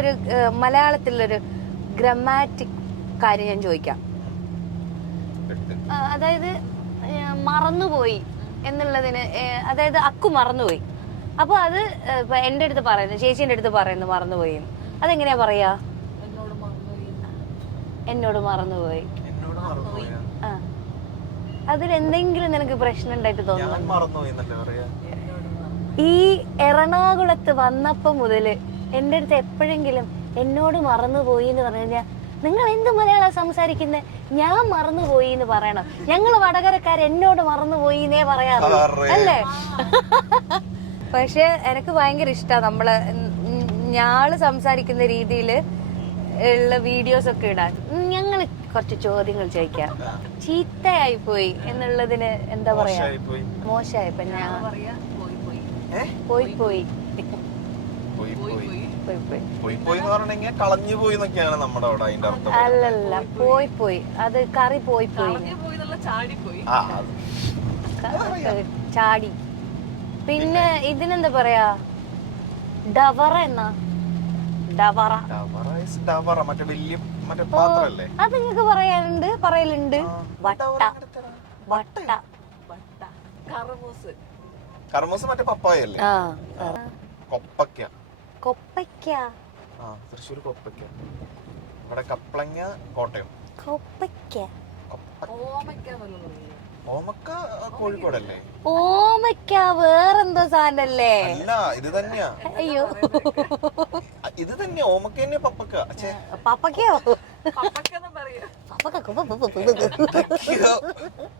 ഒരു മലയാളത്തിലൊരു ഗ്രമാറ്റിക് കാര്യം ഞാൻ ചോദിക്കാം. അതായത് മറന്നുപോയി എന്നുള്ളതിന്, അതായത് അക്കു മറന്നുപോയി. അപ്പൊ അത് എന്റെ അടുത്ത് പറയുന്നു, ചേച്ചീന്റെ അടുത്ത് പറയുന്നു മറന്നുപോയി. അതെങ്ങനെയാ പറയാ? എന്നോട് മറന്നുപോയി. ആ, അതിലെന്തെങ്കിലും നിനക്ക് പ്രശ്നം ഉണ്ടായിട്ട് തോന്നുന്നു? ഈ എറണാകുളത്ത് വന്നപ്പോ മുതല് എന്റെ അടുത്ത് എപ്പോഴെങ്കിലും എന്നോട് മറന്നുപോയി എന്ന് പറഞ്ഞു കഴിഞ്ഞാൽ, നിങ്ങൾ എന്ത് മലയാളം സംസാരിക്കുന്നത്, ഞാൻ മറന്നുപോയി എന്ന് പറയണം. ഞങ്ങള് വടകരക്കാർ എന്നോട് മറന്നുപോയി എന്നേ പറയാറുള്ളൂ, അല്ലേ? പക്ഷെ എനിക്ക് ഭയങ്കര ഇഷ്ടമാണ് നമ്മള് ഞാള് സംസാരിക്കുന്ന രീതിയിൽ ഉള്ള വീഡിയോസ് ഒക്കെ ഇടാൻ. ഞങ്ങൾ കുറച്ച് ചോദ്യങ്ങൾ ചോദിക്കാം. ചീത്തയായി പോയി എന്നുള്ളതിന് എന്താ പറയാ? മോശമായിപ്പോ ഞാൻ പോയി പോയി അല്ലല്ല, പോയി പോയി, അത് കറി പോയി പോയി, ചാടി. പിന്നെ ഇതിനെന്താ പറയാ? ഡവറ എന്നാ? ഡവറ അത് നിങ്ങക്ക് പറയാറുണ്ട്, പറയലുണ്ട്. വട്ട വട്ട കർമൂസ് മറ്റേ പപ്പായല്ലേ? കൊപ്പയ്ക്ക. കൊപ്പയ്ക്ക തൃശ്ശൂർ കൊപ്പയ്ക്ക. ഇവിടെ കപ്ലങ്ങ കോട്ടയം. കൊപ്പയ്ക്ക. ഓമക്ക കോഴിക്കോടല്ലേ? ഓമയ്ക്ക വേറെന്തോ സാധനല്ലേ? അല്ല, ഇത് തന്നെയാ. അയ്യോ, ഇത് തന്നെയാ ഓമക്ക തന്നെ. പപ്പക്ക. പപ്പക്കയോ? പപ്പക്കെന്ന് പറയാ. പപ്പക്ക